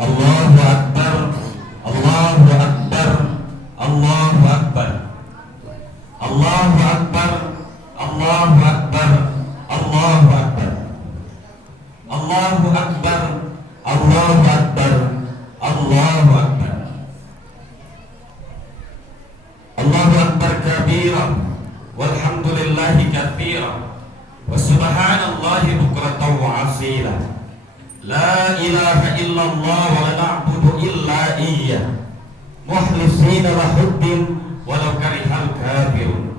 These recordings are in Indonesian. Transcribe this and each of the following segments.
Allahu Akbar, Allahu Akbar, Allahu Akbar, Allahu Akbar, Allahu Akbar, Allahu Akbar, Allahu Akbar, Allahu Akbar, Allahu Akbar, Allahu Akbar kabira, walhamdulillahi katsira, wa subhanallahi bukratan wa asila. La ilaha illallah wa la na'budu illa iyyah mukhlisina lahuddin walau karihal kafirun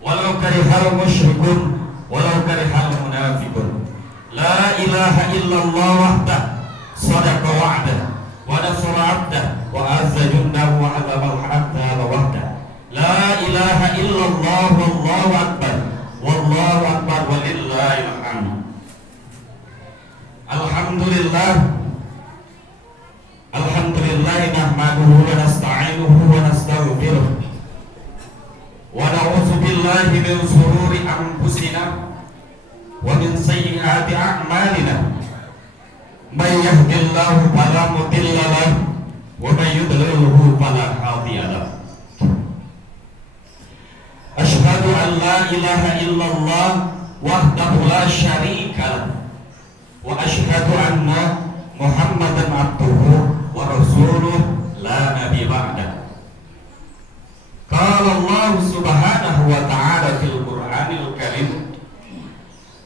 walau karihal musyrikun walau karihal munafiqun. La ilaha illallah wahdah sadaqa wa'dah wa nasara 'abdah wa azza jundahu wa 'azama al-ahzaba wahdah. La ilaha illallah wallahu akbar wallahu akbar walillahil hamd. Alhamdulillah, alhamdulillah nahmaduhu wa nasta'inuhu wa nastaghfiruh wa na'udzu billahi min shururi anfusina wa min sayyiati a'malina. May yahdihillahu fala mudilla lahu wa may yudlilhu fala hadiya lahu. Asyhadu an la ilaha illallah wahdahu la syarika lahu wa asyhadu anna Muhammadan abduhu wa rasuluh la nabiy ba'da. Qala Allah subhanahu wa ta'ala fil Qur'anil Karim,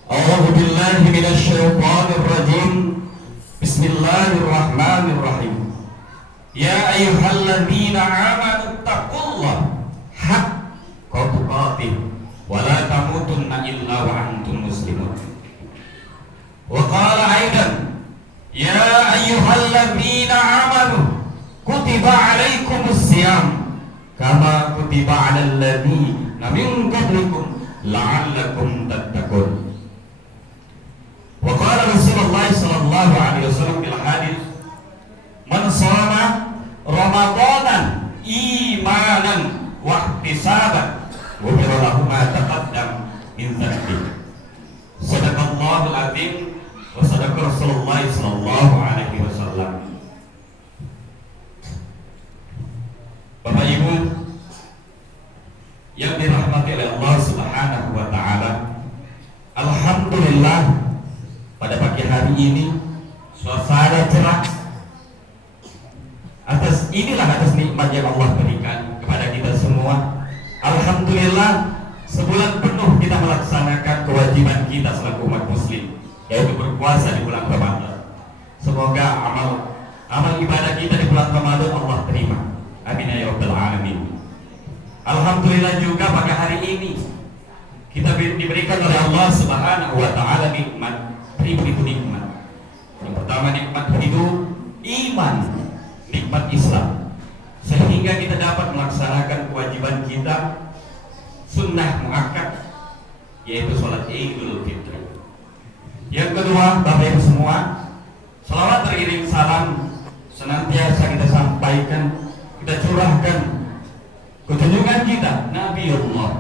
a'udzu billahi minasy syaithanir rajim. Bismillahirrahmanirrahim. Ya ayyuhalladzina amanu taqullaha haqqa tuqatih wa la tamutunna illa wa antum muslimun. Wa qala aidan, ya ayyuhalladzina amanu kutiba alaikumus syiyam kama kutiba alal ladzina min qablikum la'allakum tattaqun. Wa qala Rasulullah sallallahu alaihi wasallam fil hadis, man shoma ramadanan imanan wa ihtisaban ghufira lahu ma taqaddam min dhanbihi. Sadaqallahul azim wa sadaqa Rasulullah sallallahu alaihi wasallam. Bapak Ibu yang dirahmati oleh Allah Subhanahu wa taala, alhamdulillah pada pagi hari ini suasana cerah. Atas nikmat yang Allah berikan kepada kita semua. Alhamdulillah, sebulan penuh kita melaksanakan kewajiban kita selaku umat muslim, yaitu berpuasa di bulan Ramadan. Semoga amal ibadah kita di bulan Ramadan Allah terima. Amin ya rabbal alamin. Alhamdulillah juga pada hari ini kita diberikan oleh Allah Subhanahu wa taala nikmat, ribu nikmat. Yang pertama nikmat hidup, iman, nikmat Islam, sehingga kita dapat melaksanakan kewajiban kita sunnah muakkad, yaitu sholat Idul Fitri. Yang kedua, Bapak Ibu semua, salawat beriring salam senantiasa kita sampaikan, kita curahkan ke junjungan kita Nabi Allah.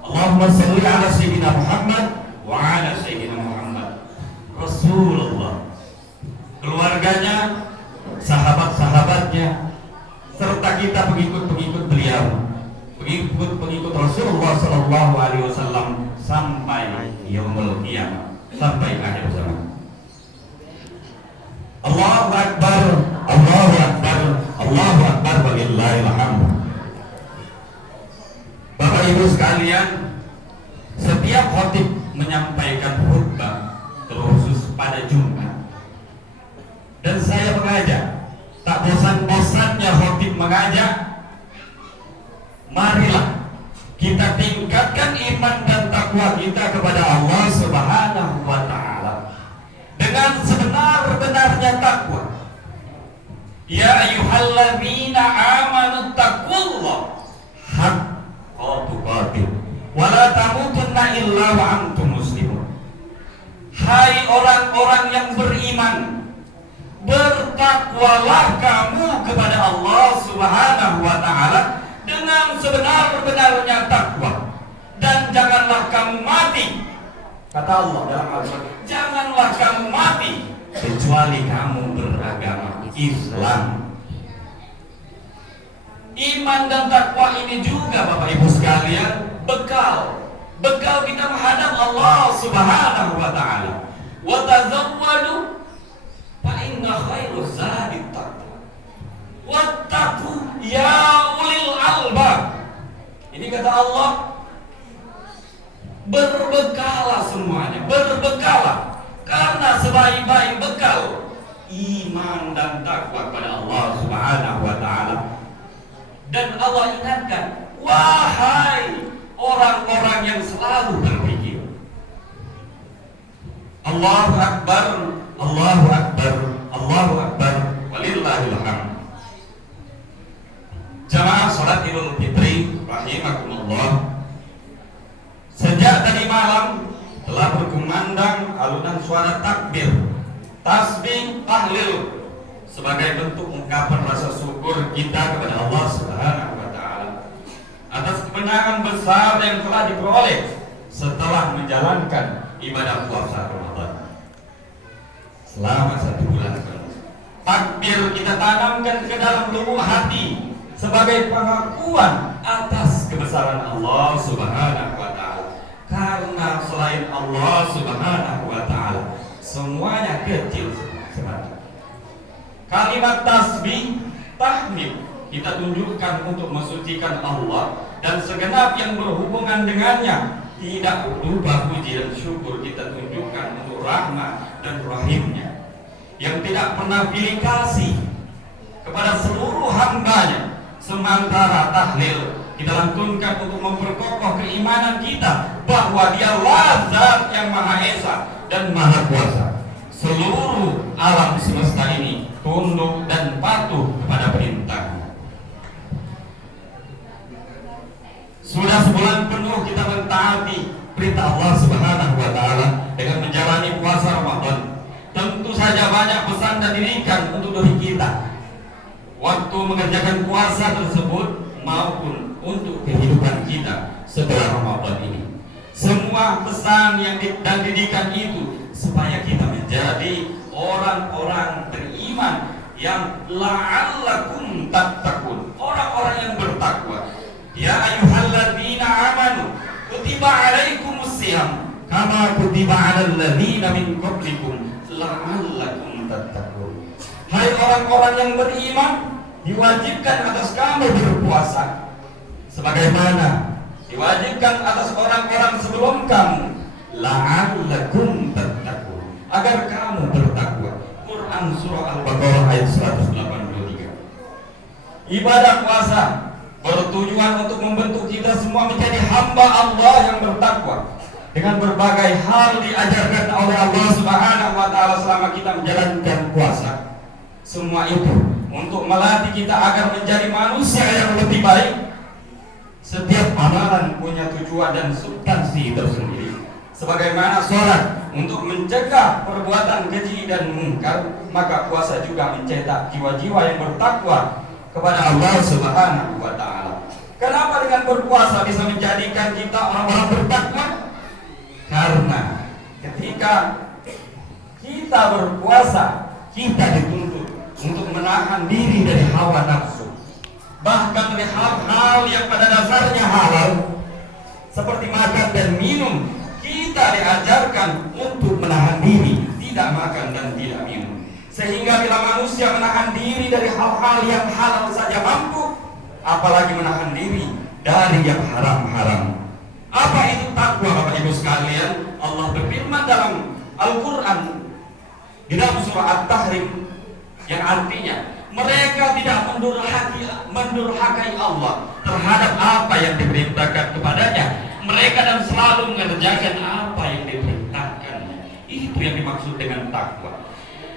Allahumma shalli ala sayyidina Muhammad wa ala sayyidina Muhammad Rasulullah, keluarganya, sahabat-sahabatnya, serta kita pengikut-pengikut beliau, pengikut Rasulullah sallallahu alaihi wasallam sampai yaumul qiyamah, sampai akhir zaman. Allahu akbar, Allahu akbar, Allahu akbar walillahil hamd. Bapak Ibu sekalian, setiap khatib menyampaikan khutbah terkhusus pada Jumat, dan saya mengajak, tak bosan-bosannya khatib mengajak, marilah kita tingkatkan iman dan takwa kita kepada Allah Subhanahu wa taala dengan sebenar-benarnya takwa. Ya ayyuhalladzina amanu taqullaha haqqa tuqatih wa la tamutunna illa wa antum muslimun. Hai orang-orang yang beriman, bertakwalah kamu kepada Allah Subhanahu wa taala dengan sebenar-benarnya takwa, dan janganlah kamu mati, kata Allah dalam Al-Quran, janganlah kamu mati kecuali kamu beragama Islam. Iman dan takwa ini juga Bapak Ibu sekalian bekal kita menghadap Allah Subhanahu wa taala. Wa tazawwadu fa inna khairuz zadi taqwa. Wattaqu ya ulil albab. Ini kata Allah, berbekalah semuanya, berbekalah, karena sebaik-baik bekal iman dan takwa kepada Allah Subhanahu wa taala. Dan Allah ingatkan, wahai orang-orang yang selalu berpikir. Allahu Akbar, Allahu Akbar, Allahu Akbar, walillahil hamd. Jamaah salat Idul Fitri rahimakumullah. Sejak tadi malam telah berkumandang alunan suara takbir, tasbih, tahlil sebagai bentuk ungkapan rasa syukur kita kepada Allah Subhanahu wa taala atas kemenangan besar yang telah diperoleh setelah menjalankan ibadah puasa Ramadan selama 1 bulan penuh. Takbir kita tanamkan ke dalam lubuk hati sebagai pengakuan atas kebesaran Allah Subhanahu wa taala. Karena selain Allah Subhanahu wa taala semuanya kecil sekali. Kalimat tasbih, tahmid kita tunjukkan untuk mensucikan Allah dan segenap yang berhubungan dengannya. Tidak lupa puji dan syukur kita tunjukkan untuk rahmat dan rahimnya yang tidak pernah pilih kasih kepada seluruh hambanya. Sementara tahlil kita lantunkan untuk memperkokoh keimanan kita bahwa Dialah Zat yang Maha Esa dan Maha Kuasa. Seluruh alam semesta ini tunduk dan patuh kepada perintahnya. Sudah sebulan penuh kita mentaati perintah Allah Subhanahu wa taala dengan menjalani puasa Ramadan. Tentu saja banyak pesan dan didikan untuk diri kita waktu mengerjakan puasa tersebut maupun untuk kehidupan kita setelah Ramadan ini. Semua pesan dan didikan itu supaya kita menjadi orang-orang beriman yang la'allakum tattaqun, orang-orang yang bertakwa. Ya ayyuhalladzina amanu kutiba alaikumus shiyam kama kutiba alal ladzina min qablikum la'allakum tattaqun. Hai orang-orang yang beriman, diwajibkan atas kamu berpuasa sebagaimana diwajibkan atas orang-orang sebelum kamu, la'allakum tattaqun, agar kamu bertakwa. Quran surah Al-Baqarah ayat 183. Ibadah puasa bertujuan untuk membentuk kita semua menjadi hamba Allah yang bertakwa dengan berbagai hal diajarkan oleh Allah Subhanahu wa taala selama kita menjalankan puasa. Semua itu untuk melatih kita agar menjadi manusia yang lebih baik. Setiap amalan punya tujuan dan substansi tersendiri. Sebagaimana sholat untuk mencegah perbuatan keji dan mungkar, maka puasa juga mencetak jiwa-jiwa yang bertakwa kepada Allah Subhanahu wa taala. Kenapa dengan berpuasa bisa menjadikan kita orang-orang bertakwa? Karena ketika kita berpuasa, kita dituntut untuk menahan diri dari hawa nafsu, bahkan dari hal-hal yang pada dasarnya halal seperti makan dan minum. Kita diajarkan untuk menahan diri, tidak makan dan tidak minum. Sehingga bila manusia menahan diri dari hal-hal yang halal saja mampu, apalagi menahan diri dari yang haram-haram. Apa itu takwa Bapak Ibu sekalian? Allah berfirman dalam Al-Quran di dalam surah At-Tahrim yang artinya mereka tidak mendurhakai Allah terhadap apa yang diperintahkan kepadanya. Mereka dan selalu mengerjakan apa yang diperintahkannya. Itu yang dimaksud dengan takwa.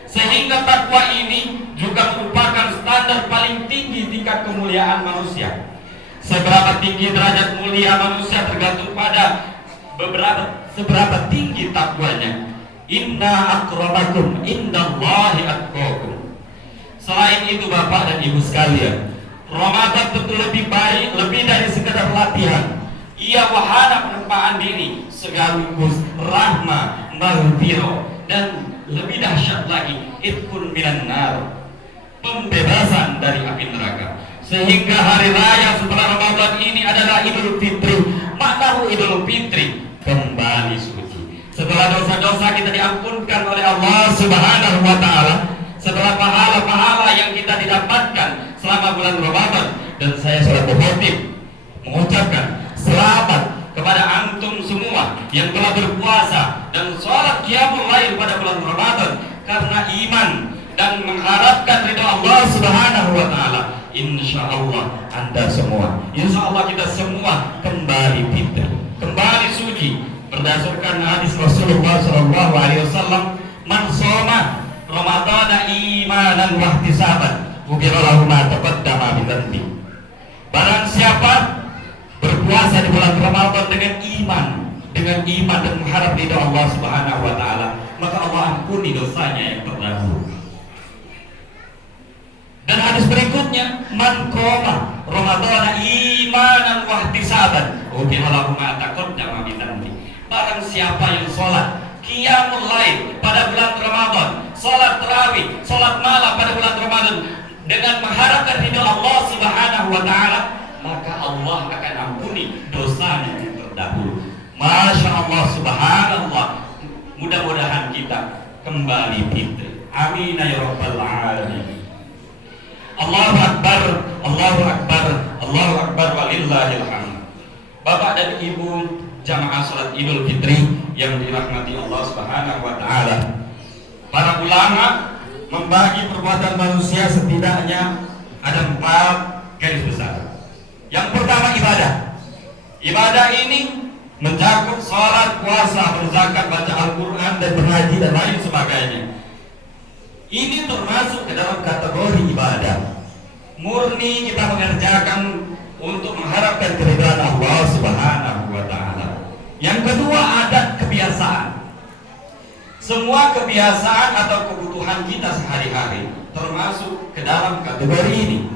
Sehingga takwa ini juga merupakan standar paling tinggi tingkat kemuliaan manusia. Seberapa tinggi derajat mulia manusia tergantung pada seberapa tinggi takwanya. Inna akramakum indallahi atqakum. Selain itu Bapak dan Ibu sekalian, Ramadan tentu lebih baik, lebih dari sekedar latihan. Ia wahana penempaan diri sekaligus rahmah, maghfirah, dan lebih dahsyat lagi itqun minan nar. pembebasan dari api neraka. Sehingga hari raya setelah Ramadan ini adalah Idul Fitri. Makna Idul Fitri kembali suci. Setelah dosa-dosa kita diampunkan oleh Allah Subhanahu wa taala, setelah pahala-pahala yang kita didapatkan selama bulan Ramadan, dan saya selaku khotib mengucapkan selamat kepada antum semua yang telah berpuasa dan sholat qiyamul lail pada bulan Ramadan karena iman dan mengharapkan ridha Allah Subhanahu wa taala. Insya Allah Anda semua, insya Allah kita semua kembali fitri, kembali suci berdasarkan hadis Rasulullah Shallallahu Alaihi Wasallam, man shoma Ramadana imanan wa ihtisaban ghufira lahu ma taqaddama min dhanbi. Barang siapa berpuasa di bulan Ramadan dengan iman dan mengharap ridha Allah Subhanahu wa taala, maka Allah ampuni dosanya yang terdahulu. Dan hadis berikutnya, man qoma Ramadana imanan wa ihtisaban ghufira lahu ma taqaddama min dhanbi. Barang siapa yang sholat qiyamul lail pada bulan Ramadan, sholat tarawih, sholat malam pada bulan Ramadan dengan mengharapkan ridha Allah Subhanahu wa taala, maka Allah akan ampuni dosanya yang terdahulu. Masya Allah, subhanallah. Mudah-mudahan kita kembali fitri. Amin ya rabbal alamin. Allahu akbar, Allahu akbar, Allahu akbar walillahil hamd. Bapak dan Ibu jamaah salat Idul Fitri yang dirahmati Allah Subhanahu wa taala. Para ulama membagi perbuatan manusia setidaknya ada 4 garis besar. Yang pertama ibadah. Ibadah ini mencakup sholat, puasa, berzakat, baca Al-Quran, dan berhaji dan lain sebagainya. Ini termasuk ke dalam kategori ibadah. Murni kita mengerjakan untuk mengharapkan keridhaan Allah Subhanahu wa taala. Yang kedua, adat kebiasaan. Semua kebiasaan atau kebutuhan kita sehari-hari termasuk ke dalam kategori ini.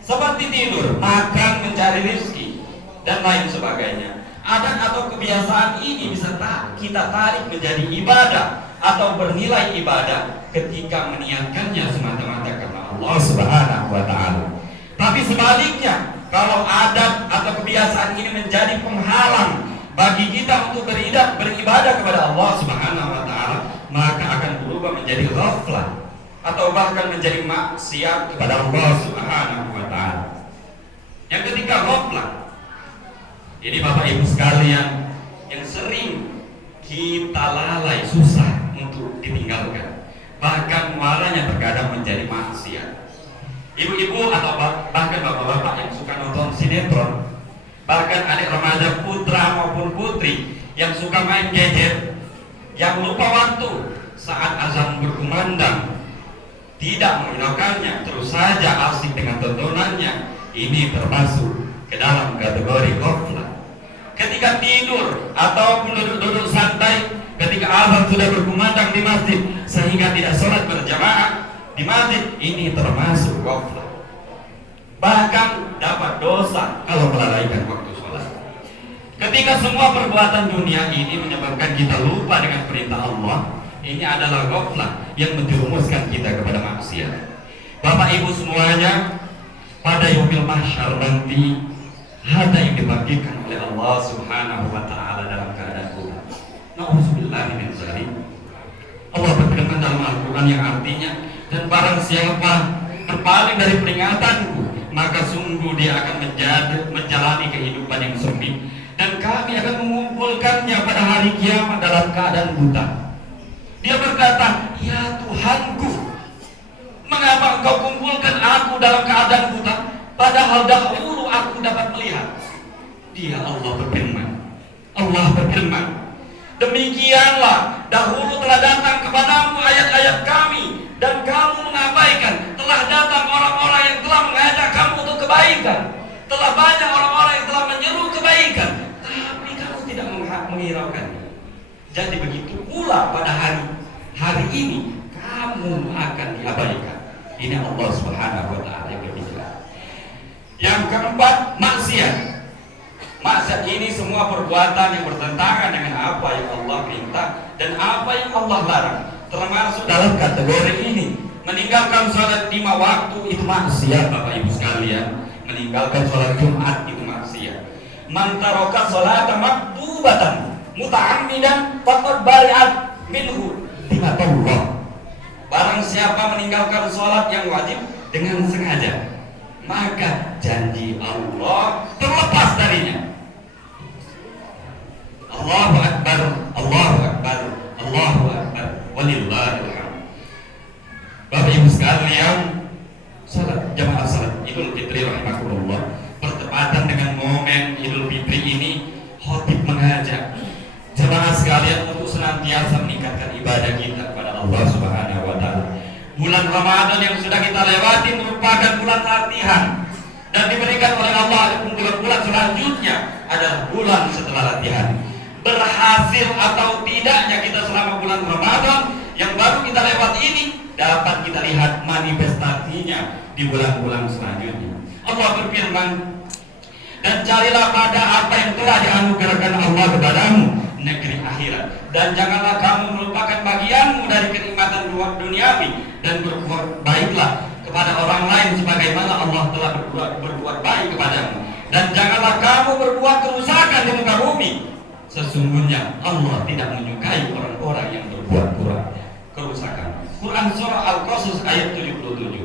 Seperti tidur, makan, mencari rezeki, dan lain sebagainya. Adat atau kebiasaan ini bisa kita tarik menjadi ibadah atau bernilai ibadah ketika meniatkannya semata-mata karena Allah Subhanahu wa taala. Tapi sebaliknya, kalau adat atau kebiasaan ini menjadi penghalang bagi kita untuk beribadah kepada Allah Subhanahu wa taala, maka akan berubah menjadi ghaflah atau bahkan menjadi maksiat kepada Allah Subhanahu wa taala. Yang ketiga, ghaflah. Ini Bapak Ibu sekalian yang sering kita lalai, susah untuk ditinggalkan. Bahkan muaranya terkadang menjadi maksiat. Ibu-ibu atau bahkan bapak-bapak yang suka nonton sinetron, bahkan adik remaja putra maupun putri yang suka main gadget, yang lupa waktu saat azan berkumandang, tidak menghiraukannya, terus saja asik dengan tontonannya, ini termasuk ke dalam kategori ghaflah. Ketika tidur ataupun duduk-duduk santai ketika azan sudah berkumandang di masjid sehingga tidak sholat berjamaah di masjid, ini termasuk ghaflah. Bahkan dapat dosa kalau melalaikan waktu sholat. Ketika semua perbuatan dunia ini menyebabkan kita lupa dengan perintah Allah, ini adalah ghaflah yang menjerumuskan kita kepada maksiat. Bapak Ibu semuanya, pada yaumil mahsyar nanti ada yang dibangkitkan oleh Allah Subhanahu wa taala dalam keadaan kubur. Nauzubillahi min dzalik. Allah berfirman dalam Al-Qur'an yang artinya, dan barang siapa berpaling dari peringatanku, maka sungguh dia akan menjalani kehidupan yang sempit, dan kami akan mengumpulkannya pada hari kiamat dalam keadaan buta. Dia berkata, ya Tuhanku, mengapa engkau kumpulkan aku dalam keadaan buta, padahal dahulu aku dapat melihat. Dia Allah berfirman, demikianlah dahulu telah datang kepadamu ayat-ayat kami, dan kamu mengabaikan. Telah datang orang-orang yang telah mengajak kamu untuk kebaikan, telah banyak orang-orang yang telah menyeru kebaikan, tapi kamu tidak menghiraukan. Jadi begitu pula pada hari ini kamu akan diabaikan. Ini Allah Subhanahu wa taala yang berbicara. Yang keempat, maksiat. Maksiat ini semua perbuatan yang bertentangan dengan apa yang Allah perintah dan apa yang Allah larang, termasuk dalam kategori ini Meninggalkan sholat 5 waktu itu maksiat, Bapak Ibu sekalian. Meninggalkan sholat Jumat itu maksiat. Man taraka sholata maktubatan muta'ammidan faqad bari'at minhu dhimatullah. Barang siapa meninggalkan sholat yang wajib dengan sengaja, maka janji Allah terlepas darinya. Allahu Akbar, Allahu Akbar, Allahu Akbar, walillahil hamd. Bapak Ibu sekalian, salat jamaah salat Idul Fitri rahimakumullah, bertepatan dengan momen Idul Fitri ini, khatib mengajak jamaah sekalian untuk senantiasa meningkatkan ibadah kita kepada Allah Subhanahu wa taala. Bulan Ramadan yang sudah kita lewati merupakan bulan latihan, dan diberikan oleh Allah bulan-bulan selanjutnya adalah bulan setelah latihan. Berhasil atau tidaknya kita selama bulan Ramadan yang baru kita lewat ini dapat kita lihat manifestasinya di bulan-bulan selanjutnya. Allah berfirman, dan carilah pada apa yang telah dianugerahkan Allah kepadamu negeri akhirat, dan janganlah kamu melupakan bagianmu dari kenikmatan duniawi, dan berbuat baiklah kepada orang lain sebagaimana Allah telah berbuat baik kepadamu, dan janganlah kamu berbuat kerusakan di muka bumi. Sesungguhnya Allah tidak menyukai orang-orang yang berbuat kerusakan. Quran surah Al-Qasas ayat 77.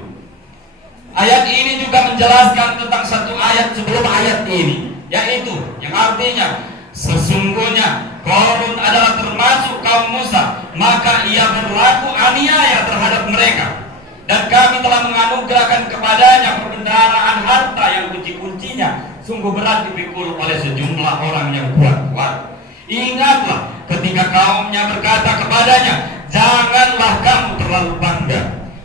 Ayat ini juga menjelaskan tentang satu ayat sebelum ayat ini, yaitu yang artinya sesungguhnya Qarun adalah termasuk kaum Musa, maka ia berlaku aniaya terhadap mereka, dan kami telah menganugerahkan kepadanya perbendaharaan harta yang kunci-kuncinya sungguh berat dipikul oleh sejumlah orang yang kuat-kuat. Ingatlah ketika kaumnya berkata kepadanya, janganlah kamu terlalu bangga.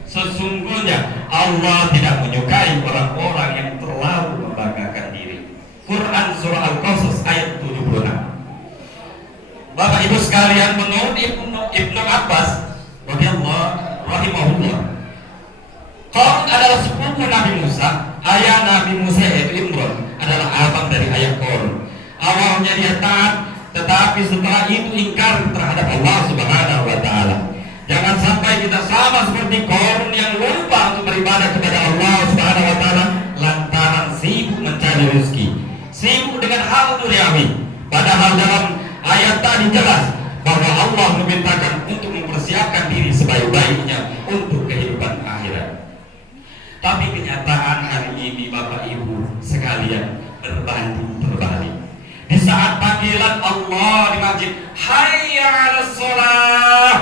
Sesungguhnya Allah tidak menyukai orang-orang yang terlalu membanggakan diri. Quran surah Al-Qasas ayat 76. Bapak Ibu sekalian, menurut Ibnu Abbas rahimahullah, Qarun adalah sepupu Nabi Musa. Ayah Nabi Musa yaitu Imran adalah abang dari ayah Qarun. Awalnya dia taat, tetapi setelah itu ingkar terhadap Allah Subhanahu wa taala. Jangan sampai kita sama seperti Qarun yang lupa untuk beribadah kepada Allah Subhanahu wa taala lantaran sibuk mencari rezeki, sibuk dengan hal duniawi. Padahal dalam ayat tadi jelas bahwa Allah memintakan untuk mempersiapkan diri sebaik-baiknya untuk kehidupan akhirat. Tapi kenyataan hari ini Bapak Ibu sekalian berbanding terbalik. Di saat panggilan Allah di masjid, hayya 'alas shalah,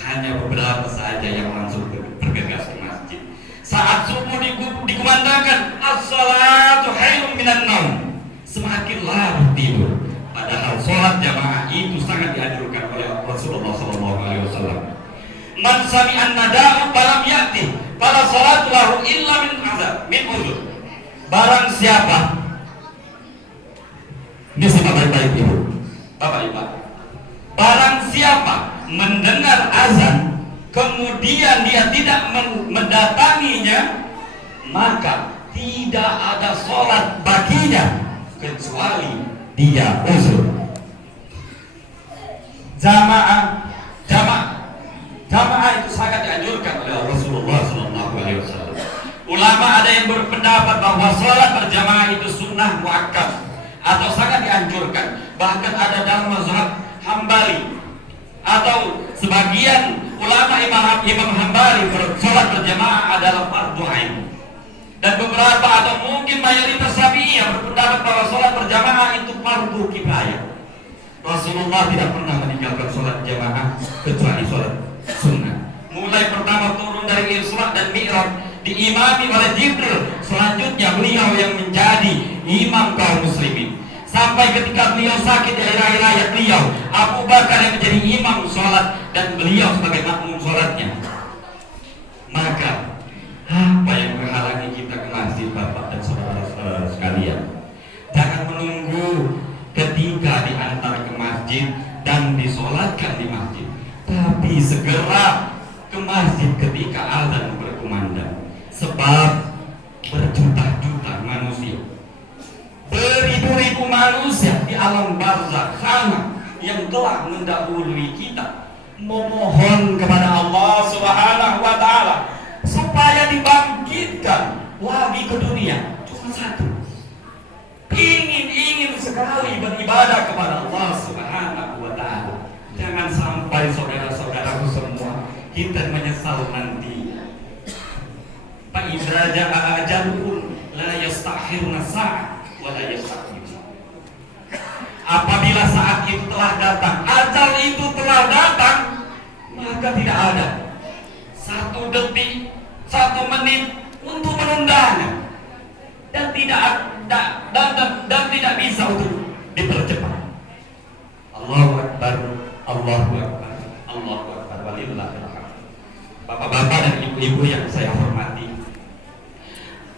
hanya beberapa saja yang langsung bergegas ke masjid. Saat subuh dikumandangkan, as-salatu khairun minan naum, semakin larut tidur. Padahal sholat jamaah itu sangat dianjurkan oleh Rasulullah SAW. Man sami'an nada'u falam ya'ti fala salatu lahu illa min uzur. Barang siapa, ini sama baik-baik Ibu, Bapak Ibu, barang siapa mendengar azan kemudian dia tidak mendatanginya, maka tidak ada sholat baginya kecuali dia uzur. Jamaah itu sangat dianjurkan oleh Rasulullah SAW. Ulama ada yang berpendapat bahwa sholat berjamaah itu sunnah muakkad atau sangat dianjurkan. Bahkan ada dalam mazhab Hambali atau sebagian ulama Imam Hambali sholat berjamaah adalah fardhu ain. Dan beberapa atau mungkin mayoritas Syafi'iyah berpendapat bahwa sholat berjamaah itu fardu kifayah. Rasulullah tidak pernah meninggalkan sholat jamaah kecuali sholat sunnah. Mulai pertama turun dari Isra dan Mi'raj diimami oleh Jibril, selanjutnya beliau yang menjadi imam kaum muslimin. Sampai ketika beliau sakit di akhir hayat beliau, Abu Bakar yang menjadi imam sholat dan beliau sebagai makmum sholatnya. Maka apa yang menghalangi kita ke masjid, Bapak dan saudara-saudara sekalian? Jangan menunggu ketika diantar ke masjid dan disolatkan di masjid, tapi segera ke masjid ketika azan berkumandang. Sebab berjuta-juta manusia, beribu-ribu manusia di alam barzakh sana yang telah mendahului kita memohon kepada Allah Subhanahu lagi ke dunia cuma satu, ingin sekali beribadah kepada Allah Subhanahu wa Ta'ala. Jangan sampai saudara-saudaraku semua kita menyesal nanti. Fa idza jaa ajaluhum la yastakhiruna sa'ah wa la yastaqdimun. Apabila saat itu telah datang, ajal itu telah datang, maka tidak ada satu detik, 1 menit untuk menundanya, dan tidak bisa untuk dipercepat. Allahu Akbar, Allahu Akbar, Allahu Akbar, walillahil hamd. Bapak-bapak dan ibu-ibu yang saya hormati,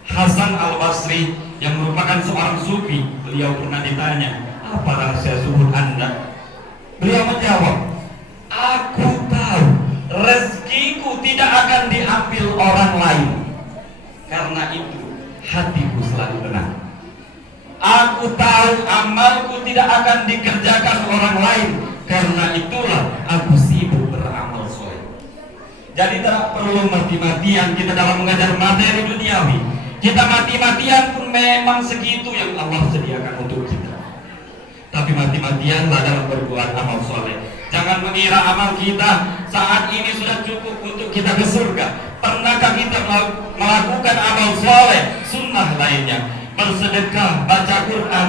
Hasan Al-Basri yang merupakan seorang sufi, beliau pernah ditanya, apa rahasia zuhud Anda? Beliau menjawab, aku tahu rezekiku tidak akan diambil orang lain, karena itu hatiku selalu tenang. Aku tahu amalku tidak akan dikerjakan orang lain, karena itulah aku sibuk beramal soleh. Jadi tidak perlu mati-matian kita dalam mengajar materi duniawi. Kita mati-matian pun memang segitu yang Allah sediakan untuk kita. Tapi mati-matianlah dalam berbuat amal soleh. Jangan mengira amal kita saat ini sudah cukup untuk kita ke surga. Pernahkah kita melakukan amal soleh sunnah lainnya? Bersedekah, baca Quran.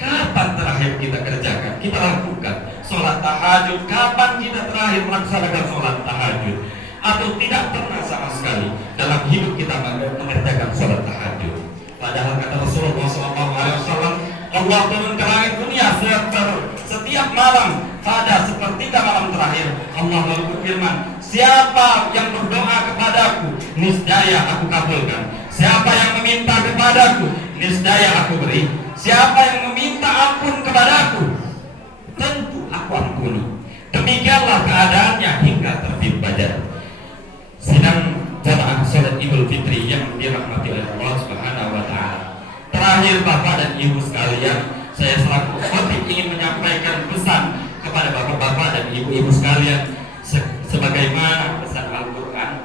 Kapan terakhir kita kerjakan? Kita lakukan. Sholat tahajud, kapan kita terakhir melaksanakan sholat tahajud? Atau tidak pernah sama sekali dalam hidup kita mengerjakan sholat tahajud. Padahal kata Rasulullah SAW, Allah turun ke langit dunia setiap malam pada sepertiga malam terakhir. Allah lalu berfirman, siapa yang berdoa kepadaku, niscaya aku kabulkan. Siapa yang meminta kepadaku, niscaya aku beri. Siapa yang meminta ampun kepadaku, tentu aku ampuni. Demikianlah keadaannya hingga terbit fajar. Sidang jamaah salat Idul Fitri yang dirahmati oleh Allah Subhanahu wa Ta'ala. Terakhir Bapak dan Ibu sekalian, saya selaku khotib ingin menyampaikan pesan kepada bapak-bapak dan ibu-ibu sekalian sebagaimana pesan Al-Qur'an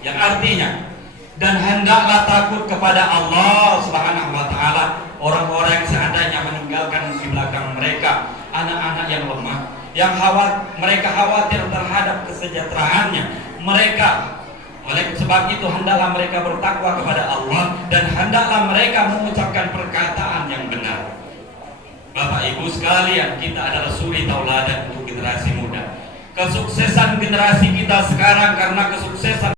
yang artinya, dan hendaklah takut kepada Allah Subhanahu wa Ta'ala orang-orang yang seandainya meninggalkan di belakang mereka anak-anak yang lemah, yang mereka khawatir terhadap kesejahteraannya mereka. Oleh sebab itu hendaklah mereka bertakwa kepada Allah, dan hendaklah mereka mengucapkan perkataan yang benar. Bapak Ibu sekalian, kita adalah suri tauladan untuk generasi muda. Kesuksesan generasi kita sekarang karena kesuksesan